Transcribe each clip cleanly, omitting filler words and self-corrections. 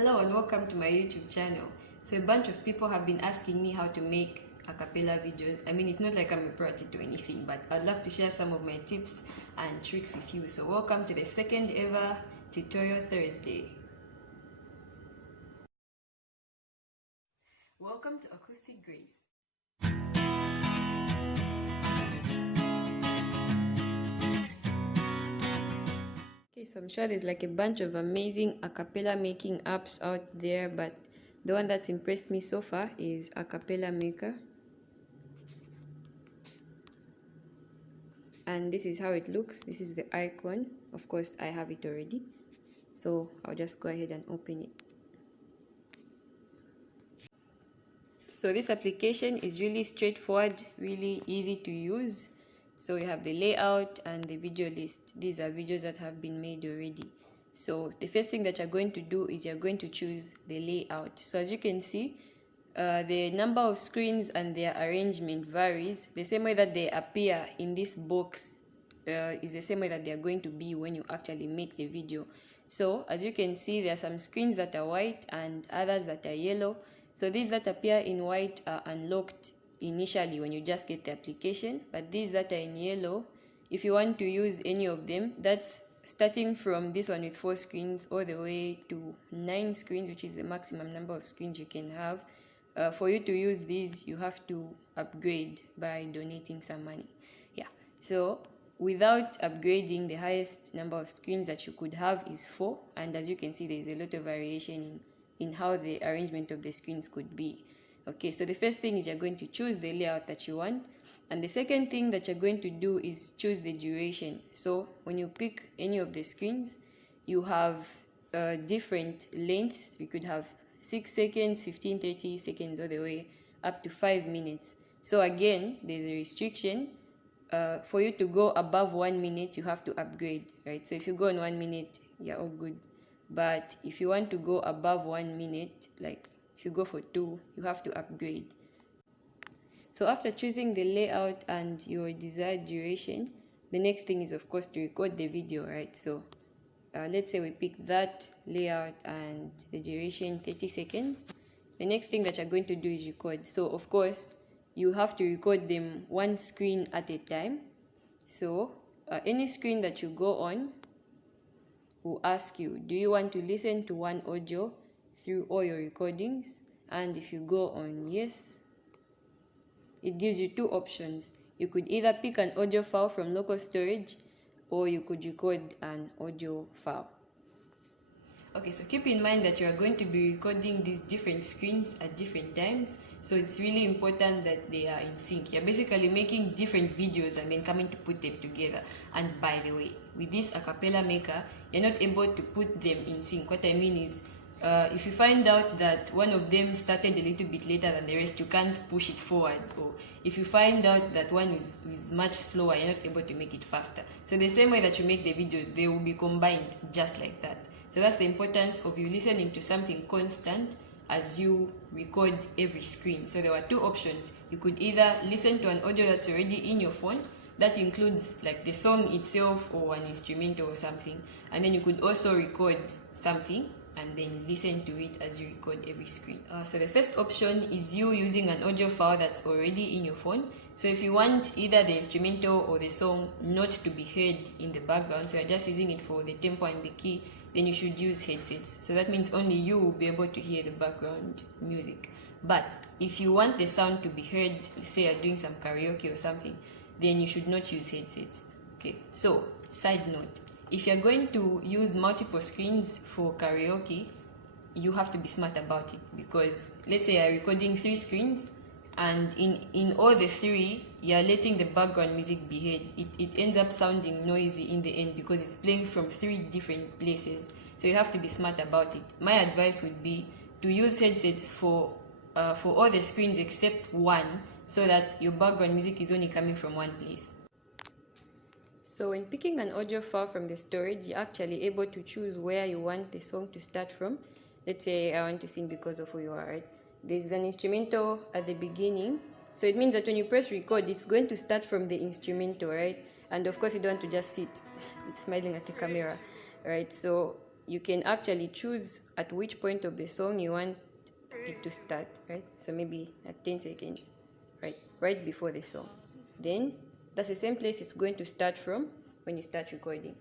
Hello and welcome to my YouTube channel. So a bunch of people have been asking me how to make a cappella videos. I mean, it's not like I'm a pro at it or anything, but I'd love to share some of my tips and tricks with you. So welcome to the second ever Tutorial Thursday. Welcome to Acoustic Grace. Okay, so I'm sure there's like a bunch of amazing a cappella making apps out there, but the one that's impressed me so far is Acapella Maker. And this is how it looks. This is the icon. Of course, I have it already. So I'll just go ahead and open it. So this application is really straightforward, really easy to use. So you have the layout and the video list. These are videos that have been made already. So the first thing that you're going to do is you're going to choose the layout. So as you can see, the number of screens and their arrangement varies. The same way that they appear in this box is the same way that they are going to be when you actually make the video. So as you can see, there are some screens that are white and others that are yellow. So these that appear in white are unlocked initially when you just get the application, but these that are in yellow, if you want to use any of them, that's starting from this one with 4 screens all the way to 9 screens, which is the maximum number of screens you can have. For you to use these, you have to upgrade by donating some money. Yeah, so without upgrading, the highest number of screens that you could have is 4, and as you can see, there is a lot of variation in how the arrangement of the screens could be. Okay, so the first thing is you're going to choose the layout that you want, and the second thing that you're going to do is choose the duration. So when you pick any of the screens, you have different lengths. We could have 6 seconds, 15, 30 seconds, all the way up to 5 minutes. So again, there's a restriction. For you to go above 1 minute, you have to upgrade, right? So if you go on 1 minute, you're all good. But if you want to go above 1 minute, like if you go for 2, you have to upgrade. So after choosing the layout and your desired duration, the next thing is of course to record the video, right? So let's say we pick that layout and the duration 30 seconds. The next thing that you're going to do is record. So of course, you have to record them one screen at a time. So any screen that you go on will ask you, do you want to listen to one audio through all your recordings? And if you go on yes, it gives you 2 options. You could either pick an audio file from local storage, or you could record an audio file. Okay, so keep in mind that you are going to be recording these different screens at different times, so it's really important that they are in sync. You're basically making different videos and then coming to put them together. And by the way, with this Acapella Maker, you're not able to put them in sync. What I mean is, if you find out that one of them started a little bit later than the rest, you can't push it forward. Or if you find out that one is much slower, you're not able to make it faster. So the same way that you make the videos, they will be combined just like that. So that's the importance of you listening to something constant as you record every screen. So there were 2 options. You could either listen to an audio that's already in your phone, that includes like the song itself or an instrumental or something, and then you could also record something and then listen to it as you record every screen. So the first option is you using an audio file that's already in your phone. So if you want either the instrumental or the song not to be heard in the background, so you're just using it for the tempo and the key, then you should use headsets. So that means only you will be able to hear the background music. But if you want the sound to be heard, say you're doing some karaoke or something, then you should not use headsets. Okay, so side note, if you're going to use multiple screens for karaoke, you have to be smart about it, because let's say you're recording 3 screens and in all the 3 you're letting the background music be heard. It ends up sounding noisy in the end because it's playing from 3 different places. So you have to be smart about it. My advice would be to use headsets for all the screens except one, so that your background music is only coming from one place. So when picking an audio file from the storage, you're actually able to choose where you want the song to start from. Let's say I want to sing Because of Who You Are, right? There's an instrumental at the beginning. So it means that when you press record, it's going to start from the instrumental, right? And of course, you don't want to just sit smiling at the camera, right? So you can actually choose at which point of the song you want it to start, right? So maybe at 10 seconds, right before the song. Then that's the same place it's going to start from when you start recording.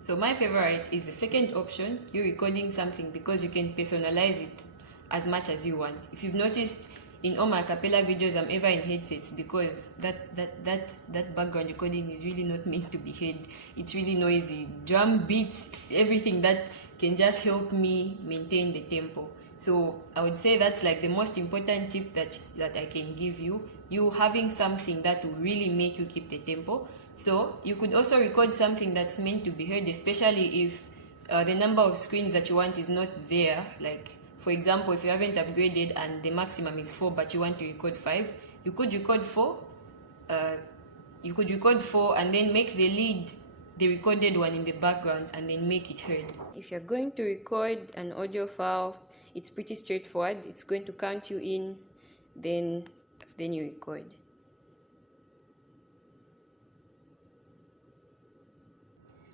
So my favorite is the second option, you recording something, because you can personalize it as much as you want. If you've noticed, in all my acapella videos, I'm ever in headsets because that background recording is really not meant to be heard. It's really noisy. Drum beats, everything that can just help me maintain the tempo. So I would say that's like the most important tip that I can give you. You having something that will really make you keep the tempo. So you could also record something that's meant to be heard, especially if the number of screens that you want is not there. Like, for example, if you haven't upgraded and the maximum is 4 but you want to record 5, you could record 4. You could record 4 and then make the lead the recorded one in the background and then make it heard. If you're going to record an audio file, it's pretty straightforward. It's going to count you in, then you record.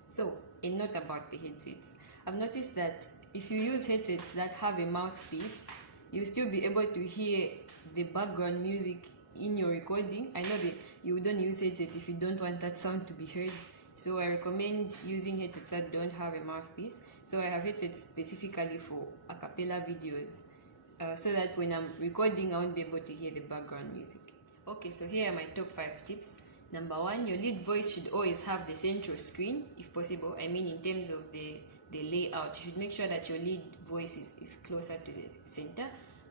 So, a note about the headsets. I've noticed that if you use headsets that have a mouthpiece, you'll still be able to hear the background music in your recording. I know that you don't use headsets if you don't want that sound to be heard. So I recommend using headsets that don't have a mouthpiece. So I have headsets specifically for acapella videos, so that when I'm recording, I won't be able to hear the background music. Okay, so here are my top 5 tips. Number 1, your lead voice should always have the central screen, if possible. I mean, in terms of the layout, you should make sure that your lead voice is closer to the center.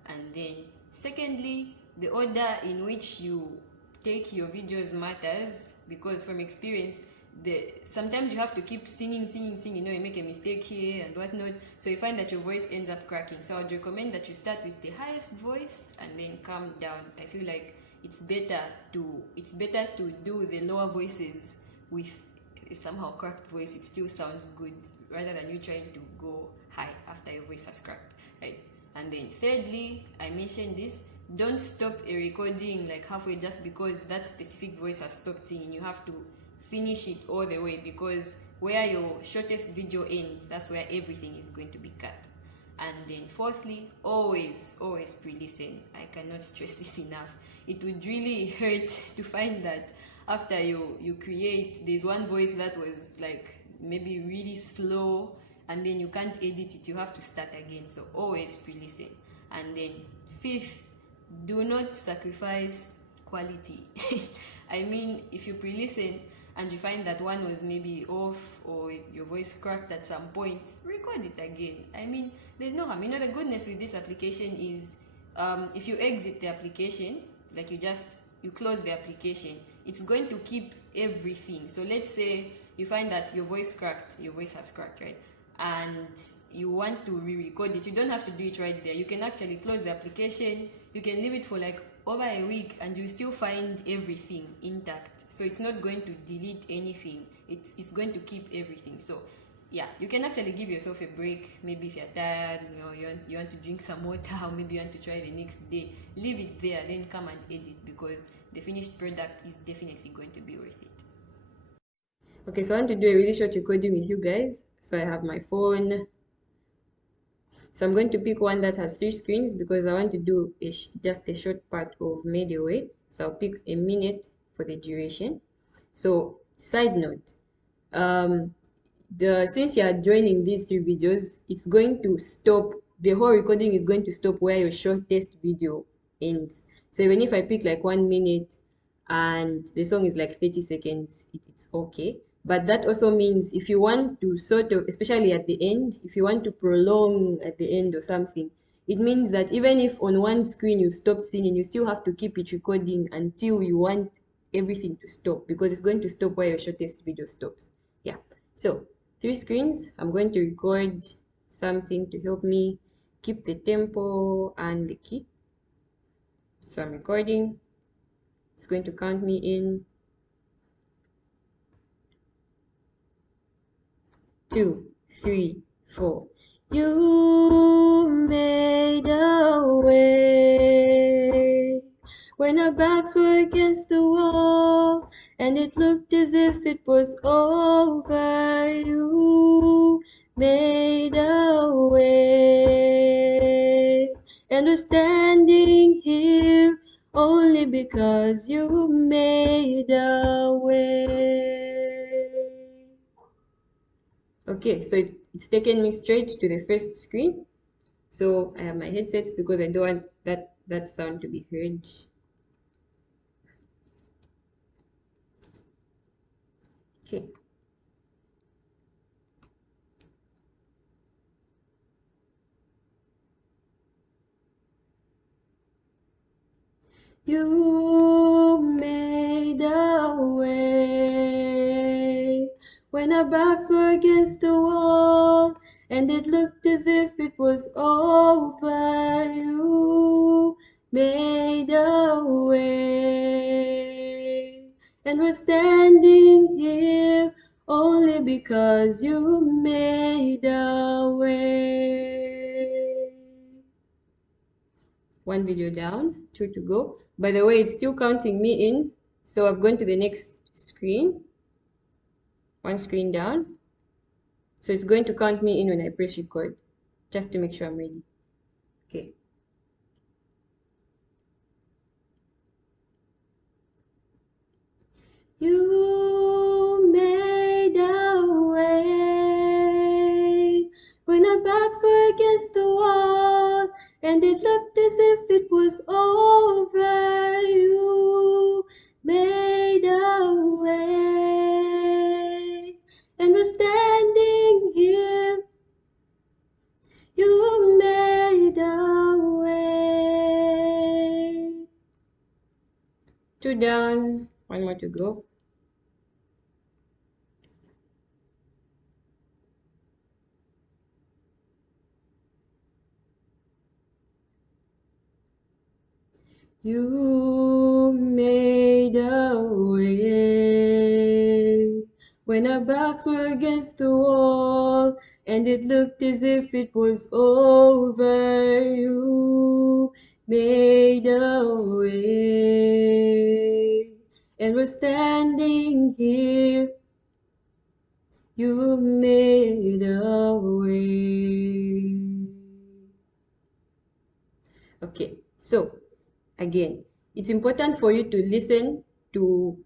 And then, secondly, the order in which you take your videos matters, because from experience, sometimes you have to keep singing, you know, you make a mistake here and whatnot, so you find that your voice ends up cracking. So I would recommend that you start with the highest voice and then calm down. I feel like it's better to do the lower voices with a somehow cracked voice. It still sounds good rather than you trying to go high after your voice has cracked, right? And then thirdly, I mentioned this, don't stop a recording like halfway just because that specific voice has stopped singing. You have to finish it all the way, because where your shortest video ends, that's where everything is going to be cut. And then fourthly, always pre-listen. I cannot stress this enough. It would really hurt to find that after you create, there's one voice that was like maybe really slow and then you can't edit it, you have to start again. So always pre-listen. And then fifth, do not sacrifice quality. I mean, if you pre-listen and you find that one was maybe off or your voice cracked at some point, record it again. I mean, there's no harm. You know, the goodness with this application is if you exit the application, like you close the application, it's going to keep everything. So let's say you find that your voice has cracked, right? And you want to re-record it. You don't have to do it right there. You can actually close the application. You can leave it for like over a week and you still find everything intact. So it's not going to delete anything. It's going to keep everything. So yeah, you can actually give yourself a break. Maybe if you're tired, you want to drink some water, or maybe you want to try the next day. Leave it there, then come and edit, because the finished product is definitely going to be worth it. Okay, so I want to do a really short recording with you guys. So I have my phone. So I'm going to pick one that has 3 screens because I want to do just a short part of Made Your Way. So I'll pick a minute for the duration. So side note, since you are joining these 3 videos, it's going to stop, the whole recording is going to stop where your shortest video ends. So even if I pick like 1 minute and the song is like 30 seconds, it's okay. But that also means if you want to sort of, especially at the end, if you want to prolong at the end or something, it means that even if on one screen you've stopped singing, you still have to keep it recording until you want everything to stop, because it's going to stop where your shortest video stops. Yeah. So 3 screens, I'm going to record something to help me keep the tempo and the key. So I'm recording. It's going to count me in 2, 3, 4. You made a way when our backs were against the wall and it looked as if it was over. You made a way, and we're standing here only because you made a way. Okay, so it's taken me straight to the first screen. So I have my headsets because I don't want that sound to be heard. Okay. You made a way when our backs were against the wall and it looked as if it was over. You made a way, and we're standing here only because you made a way. One video down, 2 to go. By the way, it's still counting me in, so I've gone to the next screen. One screen down. So it's going to count me in when I press record, just to make sure I'm ready. Okay. You made a way when our backs were against the wall and it looked as if it was over. You made a way, and we're standing here. You made a way. 2 down, 1 more to go. You made a way when our backs were against the wall and it looked as if it was over. You made a way, and we're standing here. You made a way. Okay, so again, it's important for you to listen to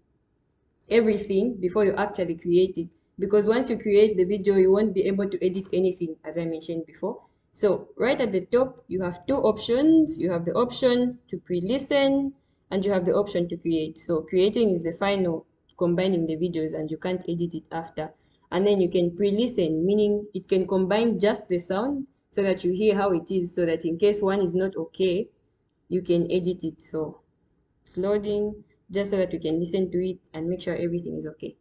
everything before you actually create it, because once you create the video, you won't be able to edit anything, as I mentioned before. So right at the top, you have 2 options. You have the option to pre-listen and you have the option to create. So creating is the final combining the videos and you can't edit it after. And then you can pre-listen, meaning it can combine just the sound so that you hear how it is, so that in case one is not okay, you can edit it. So it's loading just so that we can listen to it and make sure everything is okay.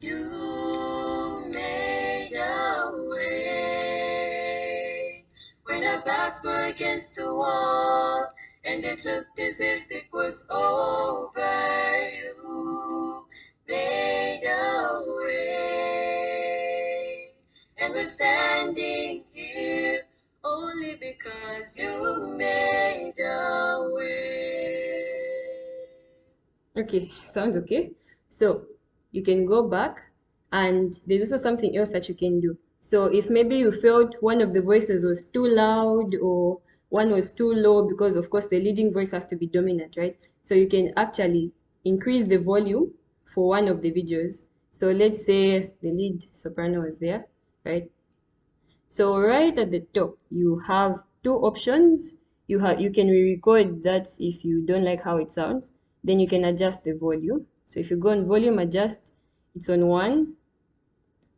You made a way when our backs were against the wall and it looked as if it was over. You made a way, and we're standing here only because you made a way. Okay, sounds okay. So you can go back, and there's also something else that you can do. So if maybe you felt one of the voices was too loud or one was too low, because of course the leading voice has to be dominant, right? So you can actually increase the volume for one of the videos. So let's say the lead soprano is there, right? So right at the top, you have 2 options. You can re-record that if you don't like how it sounds. Then you can adjust the volume. So if you go on volume adjust, it's on 1.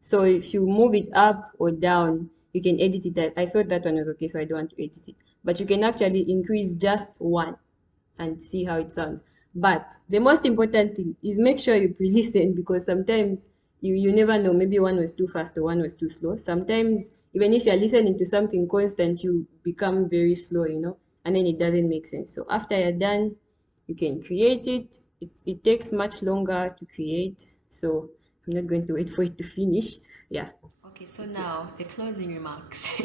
So if you move it up or down, you can edit it. I thought that one was okay, so I don't want to edit it. But you can actually increase just 1 and see how it sounds. But the most important thing is make sure you pre-listen, because sometimes you never know, maybe one was too fast or one was too slow. Sometimes even if you're listening to something constant, you become very slow, and then it doesn't make sense. So after you're done, you can create it. It takes much longer to create, so I'm not going to wait for it to finish. Yeah. Okay, so now the closing remarks.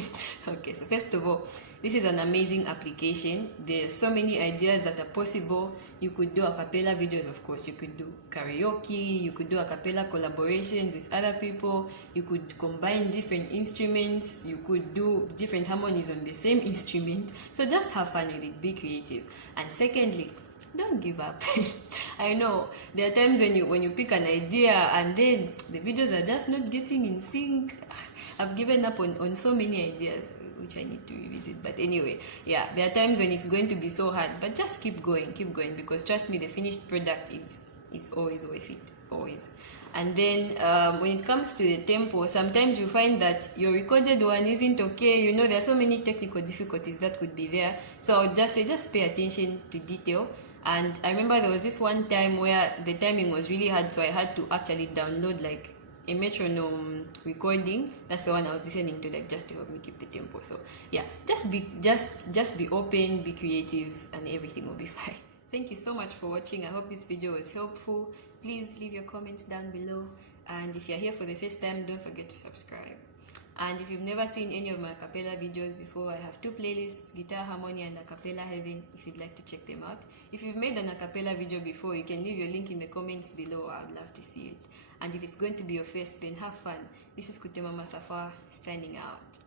Okay, so first of all, this is an amazing application. There's so many ideas that are possible. You could do a cappella videos, of course. You could do karaoke. You could do a cappella collaborations with other people. You could combine different instruments. You could do different harmonies on the same instrument. So just have fun with it. Be creative. And secondly, don't give up. I know there are times when you pick an idea and then the videos are just not getting in sync. I've given up on so many ideas which I need to revisit, but anyway, yeah, there are times when it's going to be so hard, but just keep going, because trust me, the finished product is always worth it, always. And then when it comes to the tempo, sometimes you find that your recorded one isn't okay. You know, there are so many technical difficulties that could be there. So I would just say, just pay attention to detail. And I remember there was this one time where the timing was really hard, so I had to actually download like a metronome recording. That's the one I was listening to, like, just to help me keep the tempo. So yeah, just be open, be creative, and everything will be fine. Thank you so much for watching. I hope this video was helpful. Please leave your comments down below, and if you're here for the first time, don't forget to subscribe. And if you've never seen any of my acapella videos before, I have 2 playlists, Guitar Harmony and Acapella Heaven, if you'd like to check them out. If you've made an acapella video before, you can leave your link in the comments below. I'd love to see it. And if it's going to be your first, then have fun. This is Kutemwa Masafwa signing out.